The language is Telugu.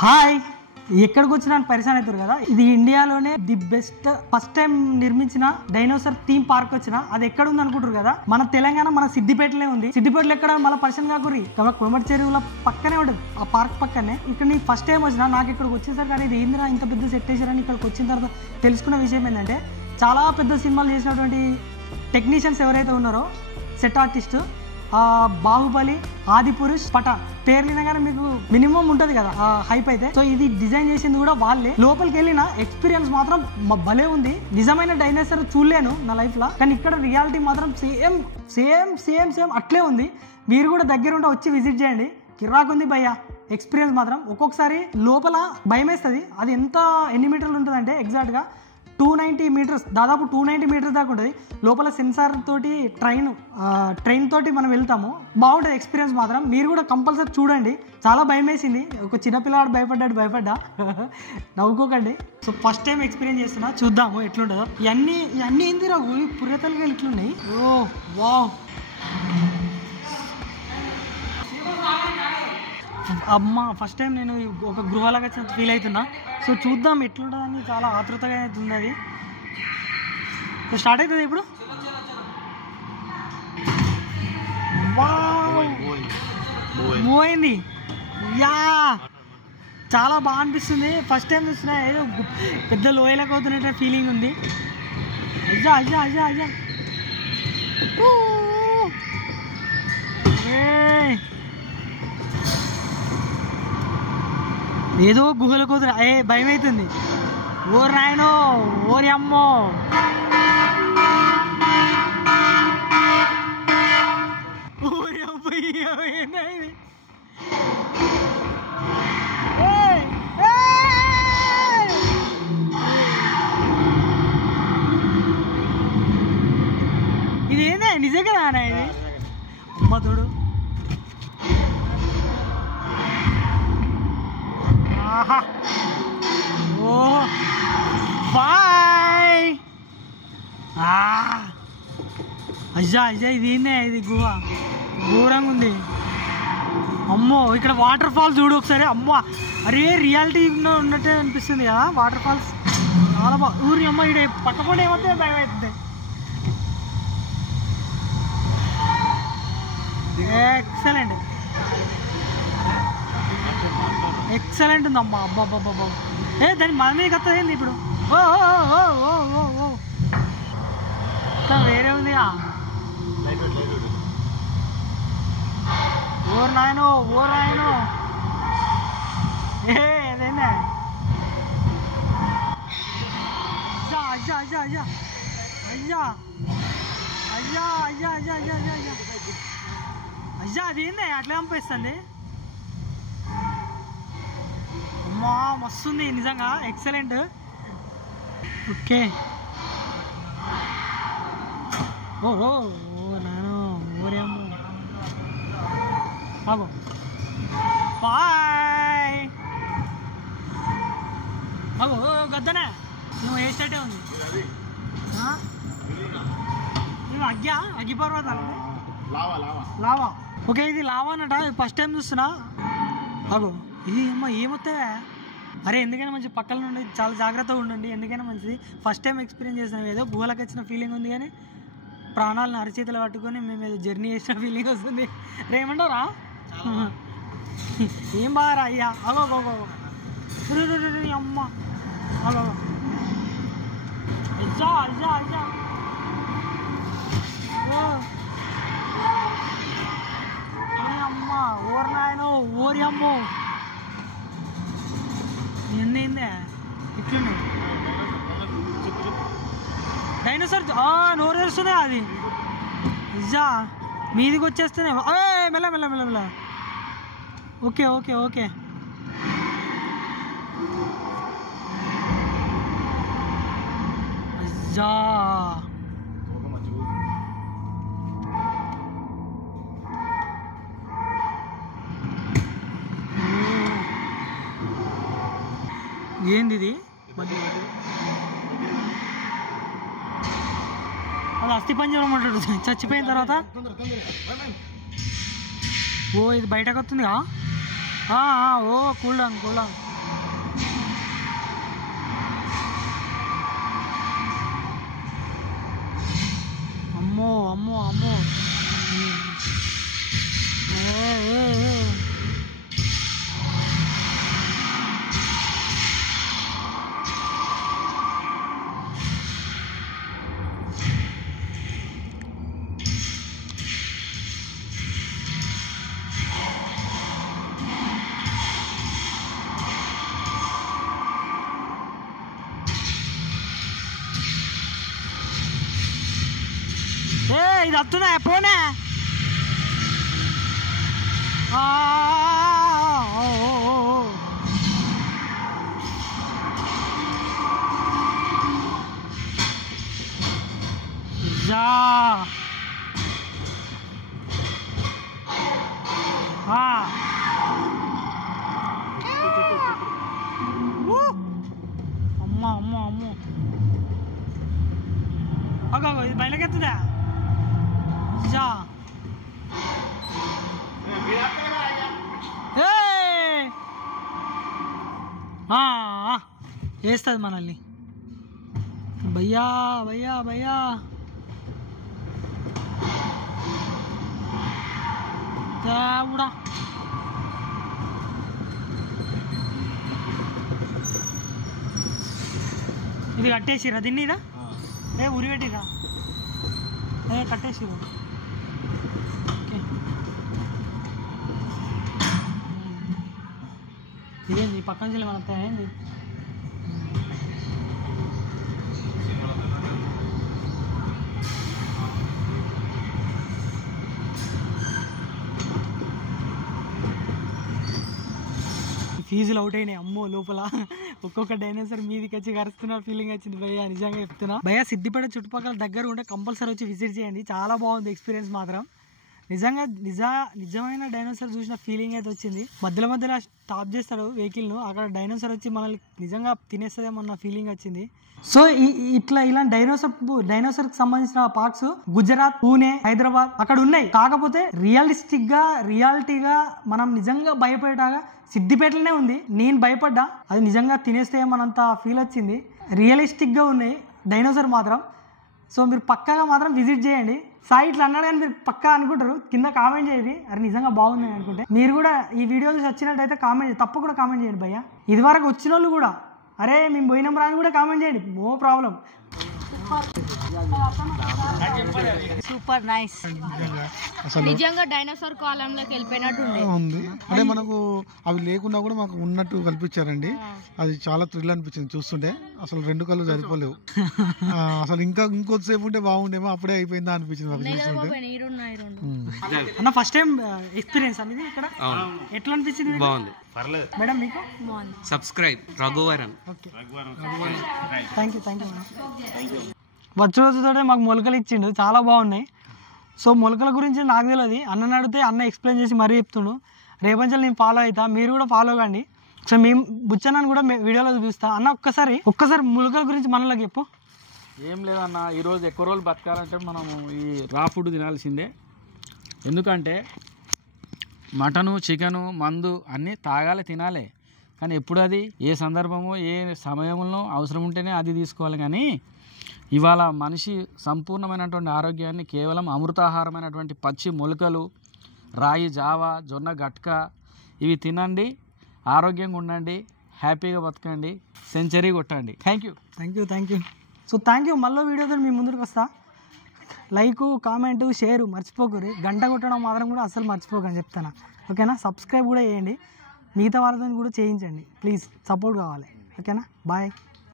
హాయ్, ఎక్కడికి వచ్చినా పరిశాన్ అవుతారు కదా. ఇది ఇండియాలోనే ది బెస్ట్ ఫస్ట్ టైం నిర్మించిన డైనోసార్ థీమ్ పార్క్ వచ్చిన. అది ఎక్కడ ఉంది అనుకుంటారు కదా, మన తెలంగాణ మన సిద్దిపేటలో ఉంది. సిద్దిపేటలో ఎక్కడ మళ్ళీ పరిశాన్ కాకురి కోమటి చెరువుల పక్కనే ఉంటుంది, ఆ పార్క్ పక్కనే. ఇక్కడ నేను ఫస్ట్ టైం వచ్చిన, నాకు ఇక్కడికి వచ్చేసరికి కానీ ఇది ఏందిరా ఇంత పెద్ద సెట్ వేసారని ఇక్కడికి వచ్చిన తర్వాత తెలుసుకున్న విషయం ఏంటంటే, చాలా పెద్ద సినిమాలు చేసినటువంటి టెక్నీషియన్స్ ఎవరైతే ఉన్నారో సెట్ ఆర్టిస్ట్, బాహుబలి, ఆదిపురుష్, పఠాన్ పేర్లు వినగానే మీకు మినిమం ఉంటుంది కదా హైప్ అయితే. సో ఇది డిజైన్ చేసింది కూడా వాళ్ళే. లోపలికి వెళ్ళిన ఎక్స్పీరియన్స్ మాత్రం భలే ఉంది. నిజమైన డైనోసార్ చూడలేను నా లైఫ్ లో, కానీ ఇక్కడ రియాలిటీ మాత్రం సేమ్ సేమ్ సేమ్ సేమ్ అట్లే ఉంది. మీరు కూడా దగ్గర ఉంటే వచ్చి విజిట్ చేయండి, కిరాకుంది భయ్యా. ఎక్స్పీరియన్స్ మాత్రం ఒక్కొక్కసారి లోపల భయం వేస్తుంది. అది ఎన్ని మీటర్లు ఉంటుంది అంటే ఎగ్జాక్ట్గా 290 మీటర్స్, దాదాపు 290 మీటర్స్ దాకా ఉంటుంది. లోపల సెన్సార్ తోటి ట్రైన్ తోటి మనం వెళ్తాము. బాగుంటుంది ఎక్స్పీరియన్స్ మాత్రం. మీరు కూడా కంపల్సరీ చూడండి. చాలా భయం వేసింది, ఒక చిన్నపిల్లవాడు భయపడ్డా నవ్వుకోకండి. సో ఫస్ట్ టైం ఎక్స్పీరియన్స్ చేస్తున్నా, చూద్దాము ఎట్లుంటుందో. ఇవన్నీ ఏంది రావు పుర్రెతలుగా ఇట్లున్నాయి. ఓ వావ్, అమ్మ ఫస్ట్ టైం నేను ఒక గృహాలకు వచ్చిన ఫీల్ అవుతున్నా. సో చూద్దాం ఎట్లుంటుందని చాలా ఆతృతగా ఉన్నది. సో స్టార్ట్ అవుతుంది ఇప్పుడు. మూవ్ అయింది యా, చాలా బాగా అనిపిస్తుంది. ఫస్ట్ టైం చూస్తున్నా, ఏదో పెద్ద లోయలకు అవుతున్నట్టు ఫీలింగ్ ఉంది. అజ్జా అజ్జా అజ్జా అజ్జా ఏదో గుహల కూతురు. భయం అవుతుంది. ఓరి నాయనో, ఓరి అమ్మో, ఓరి అబ్బాయి ఇది ఏందా నిజంగా రానా ఇది? అమ్మ తోడు. ఓ బాయ్. అజ్జా అజ్జా ఇది ఏందే, ఇది గుహ ఘోరంగా ఉంది. అమ్మో ఇక్కడ వాటర్ ఫాల్స్ చూడు ఒకసారి. అమ్మ అరే రియాలిటీ ఉన్నట్టే అనిపిస్తుంది కదా వాటర్ ఫాల్స్. చాలా బాగా ఊరి అమ్మ. ఇక్కడ పక్కకుండా ఏమైతే భయం అవుతుంది. ఎక్సలెంట్ ఎక్సలెంట్ ఉంది అమ్మా. అబ్బాబ్బాబ్బా, దాని మన మీద వస్తుంది ఏంది ఇప్పుడు? ఓ ఓ ఓ ఓ ఓ వేరే ఉంది. ఓర్ నాయనో, ఓర్ నాయనో, అదేందా అజ్జా అజ్జా అజ్జా అజ్జా అజ్జా అజ్జా అజ్జా అజ్జా అజ్జా అజ్జా అజ్జా అదేందా అట్లా పంపిస్తుంది? అమ్మా మస్తుంది నిజంగా, ఎక్సలెంట్. ఓకే ఓ ఓ నాను ఓరేమో బాబు బాయ్. బాబు గద్దనే నువ్వు ఏ స్టేటే ఉంది? నువ్వు అగ్గి పర్వతాలు లావా. ఓకే ఇది లావా అన్నట, ఫస్ట్ టైం చూస్తున్నా. బాబు ఇది అమ్మ ఏమొస్తావా? అరే ఎందుకైనా మంచి పక్కన నుండి చాలా జాగ్రత్తగా ఉండండి, ఎందుకైనా మంచిది. ఫస్ట్ టైం ఎక్స్పీరియన్స్ చేసినాం. ఏదో గుహలకు వచ్చిన ఫీలింగ్ ఉంది, కానీ ప్రాణాలను అరచేతులు పట్టుకొని మేము ఏదో జర్నీ చేసిన ఫీలింగ్ వస్తుంది. రేమంటారా? ఏం బాగా అయ్యా. అగో అమ్మ అగో అజ్జా అజ్జా అజ్జా అమ్మ ఓరి నాయనో, ఓరి అమ్మో ఏందే ఇట్లున్నాయి డైనోసార్. నోరు తెరుస్తుంది అది. నిజా మీదికి వచ్చేస్తేనే మెల్ల మెల్ల మెల్ల మెల్ల. ఓకే ఓకే ఓకే అజ్జా ఏంది ఇది? అది అస్థిపంజరం అంటాడు చచ్చిపోయిన తర్వాత. ఓ ఇది బయటకు వస్తుందిగా. ఓ కూల్ డౌన్ అమ్మో అమ్మో అమ్మో ఇది వస్తుందా పోనే అమ్మో అమ్మో అమ్మో అగో ఇది బయటకెత్తుందా వేస్తుంది మనల్ని భయ్యా భయ్యా భయ్యా దేవుడా ఇది కట్టేసిరా దీన్ని ఇదా ఉరి పెట్టిరా కట్టేసిరు ఓకే ఇదేంది పక్కన నుంచి మన ఏంది ఫీజులు అవుట్ అయినాయి అమ్మో లోపల ఒక్కొక్క డైనోసార్ మీదికి వచ్చి కరుస్తున్న ఫీలింగ్ వచ్చింది భయ్యా నిజంగా చెప్తున్నా భయ్యా సిద్దిపేట చుట్టుపక్కల దగ్గర ఉంటే కంపల్సరీ వచ్చి విజిట్ చేయండి చాలా బాగుంది ఎక్స్పీరియన్స్ మాత్రం నిజంగా నిజమైన డైనోసార్ చూసిన ఫీలింగ్ అయితే వచ్చింది మధ్యలో స్టాప్ చేస్తాడు వెహికల్ను అక్కడ డైనోసార్ వచ్చి మనల్ని నిజంగా తినేస్తుందేమన్న ఫీలింగ్ వచ్చింది సో ఇలాంటి డైనోసార్కి సంబంధించిన పార్క్స్ గుజరాత్ పూణే హైదరాబాద్ అక్కడ ఉన్నాయి కాకపోతే రియాలిటీగా మనం నిజంగా భయపడేటాగా సిద్దిపేటలోనే ఉంది నేను భయపడ్డా అది నిజంగా తినేస్తే మనంత ఫీల్ వచ్చింది రియలిస్టిక్గా ఉన్నాయి డైనోసార్ మాత్రం సో మీరు పక్కాగా మాత్రం విజిట్ చేయండి సాయి ఇట్లా అన్నాడు కానీ మీరు పక్కా అనుకుంటారు కింద కామెంట్ చేయండి అది నిజంగా బాగుంది అనుకుంటే మీరు కూడా ఈ వీడియో చూసి వచ్చినట్టయితే తప్పకుండా కామెంట్ చేయండి భయ్యా ఇది వరకు వచ్చిన వాళ్ళు కూడా అరే మేము పోయినాం రా అని కూడా కామెంట్ చేయండి నో ప్రాబ్లం సూపర్ నైస్ నిజంగా డైనోసార్ కాలంలోకి వెళ్ళిపోయినట్టు ఉంది అంటే మనకు అవి లేకుండా కూడా మాకు ఉన్నట్టు కల్పించారండి అది చాలా థ్రిల్ అనిపించింది చూస్తుంటే అసలు రెండు కళ్ళు సరిపోలేవు అసలు ఇంకొద్దిసేపు ఉంటే బాగుండేమో అప్పుడే అయిపోయిందా అనిపించింది మాకు చూస్తుంటే అన్న ఫస్ట్ టైం ఎక్స్పీరియన్స్ అనేది ఇక్కడ ఎట్లా అనిపించింది బాగుంది పర్లేదు మేడం మీకు subscribe Raghuvaran okay thank you వచ్చే రోజుతోటే మాకు మొలకలు ఇచ్చిండు చాలా బాగున్నాయి సో మొలకల గురించి నాకు తెలియదు అన్నని అడిగితే అన్న ఎక్స్ప్లెయిన్ చేసి మరీ చెప్తుండు రేపంచలు నేను ఫాలో అవుతా మీరు కూడా ఫాలో కండి సో మేము బుచ్చన్నాను కూడా వీడియోలో చూపిస్తా అన్న ఒక్కసారి మొలకల గురించి మనలోకి చెప్పు ఏం లేదన్న ఈరోజు ఎక్కువ రోజులు బతకాలంటే మనము ఈ రా ఫుడ్ తినాల్సిందే ఎందుకంటే మటను చికెను మందు అన్నీ తాగాలి తినాలి కానీ ఎప్పుడు అది ఏ సందర్భమో ఏ సమయంలో అవసరం ఉంటేనే అది తీసుకోవాలి కానీ ఇవాళ మనిషి సంపూర్ణమైనటువంటి ఆరోగ్యాన్ని కేవలం అమృతాహారమైనటువంటి పచ్చి మొలకలు రాయి జావా జొన్న గట్క ఇవి తినండి ఆరోగ్యంగా ఉండండి హ్యాపీగా బతకండి సెంచరీ కొట్టండి thank you so thank you మళ్ళీ వీడియోతో మీ ముందుకు వస్తా లైక్ కామెంట్ షేర్ మర్చిపోకూరి గంట కొట్టడం మాత్రం కూడా అసలు మర్చిపోకని చెప్తాను ఓకేనా సబ్స్క్రైబ్ కూడా చేయండి మిగతా వాళ్ళతో కూడా చేయించండి ప్లీజ్ సపోర్ట్ కావాలి ఓకేనా బాయ్